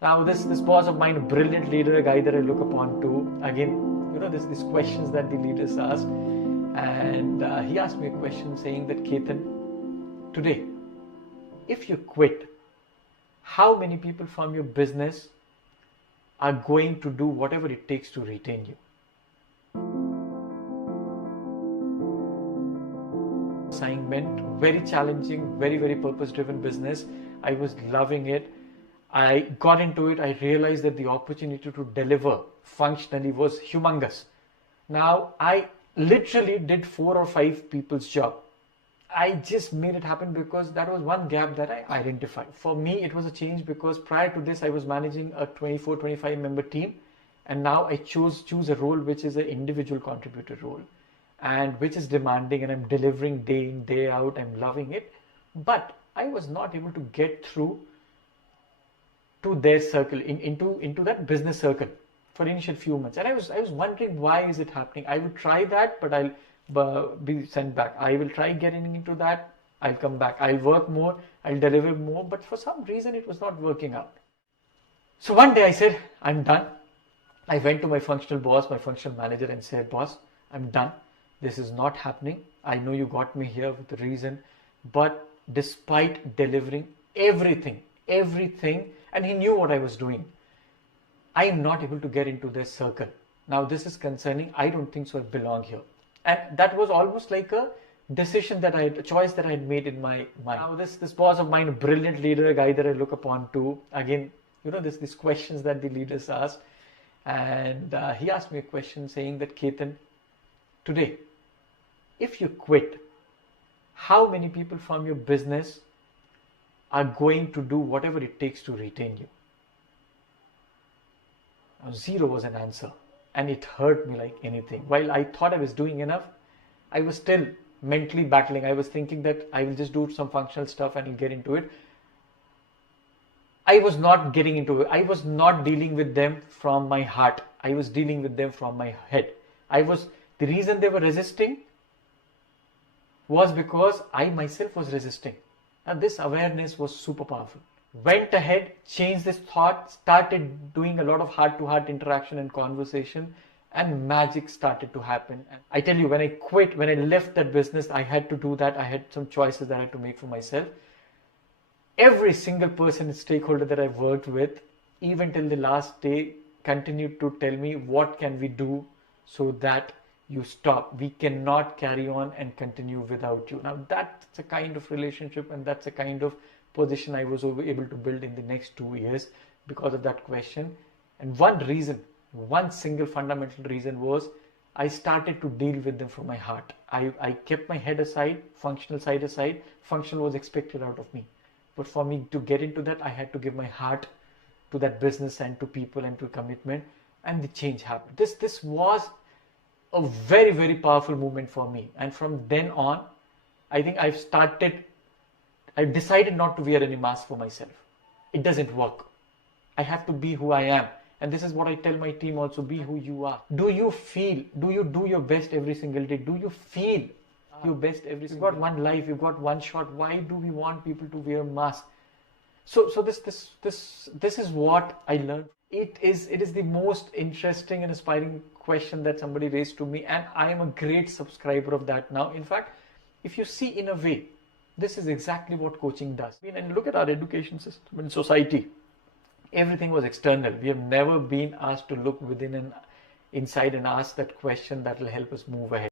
Now, this boss of mine, a brilliant leader, a guy that I look upon to. Again, there's these questions that the leaders ask, and he asked me a question saying that, Ketan, today, if you quit, how many people from your business are going to do whatever it takes to retain you? Assignment, very challenging, very purpose driven business. I was loving it. I got into it. I realized that the opportunity to deliver functionally was humongous. Now I literally did 4 or 5 people's job. I just made it happen because that was one gap that I identified. For me, it was a change because prior to this, I was managing a 24-25 member team, and now I choose a role which is an individual contributor role, and which is demanding, and I'm delivering day in, day out. I'm loving it, but I was not able to get through to their circle, into that business circle for initial few months. And I was wondering, why is it happening? I would try that, but I'll be sent back. I will try getting into that. I'll come back. I'll work more. I'll deliver more. But for some reason, it was not working out. So one day I said, I'm done. I went to my functional boss, my functional manager, and said, boss, I'm done. This is not happening. I know you got me here with a reason, but despite delivering everything, and he knew what I was doing, I am not able to get into this circle. Now this is concerning. I don't think so I belong here. And that was almost like a decision that a choice that I had made in my mind. Now this boss of mine, a brilliant leader, a guy that I look upon to. Again, these questions that the leaders ask. And he asked me a question saying that, Ketan, today, if you quit, how many people from your business are going to do whatever it takes to retain you? Now, 0 was an answer, and it hurt me like anything. While I thought I was doing enough, I was still mentally battling. I was thinking that I will just do some functional stuff and I'll get into it. I was not getting into it. I was not dealing with them from my heart. I was dealing with them from my head. The reason they were resisting was because I myself was resisting. Now this awareness was super powerful. Went ahead, changed this thought, started doing a lot of heart-to-heart interaction and conversation, and magic started to happen. And I tell you, when I quit, when I left that business, I had to do that. I had some choices that I had to make for myself. Every single person and stakeholder that I worked with, even till the last day, continued to tell me, what can we do so that you stop? We cannot carry on and continue without you. Now that's a kind of relationship, and that's a kind of position I was able to build in the next 2 years because of that question. And one single fundamental reason was I started to deal with them from my heart. I kept my head aside, functional side aside. Functional was expected out of me. But for me to get into that, I had to give my heart to that business and to people and to commitment, and the change happened. This was a very powerful moment for me. And from then on, I think I decided not to wear any mask for myself. It doesn't work. I have to be who I am. And this is what I tell my team also, be who you are. Do you do your best every single day? Do you feel your best every single day? You've got one life, you've got one shot. Why do we want people to wear masks? So this is what I learned. It is the most interesting and inspiring question that somebody raised to me, and I am a great subscriber of that now. In fact, if you see, in a way, this is exactly what coaching does. And look at our education system and society. Everything was external. We have never been asked to look within and inside and ask that question that will help us move ahead.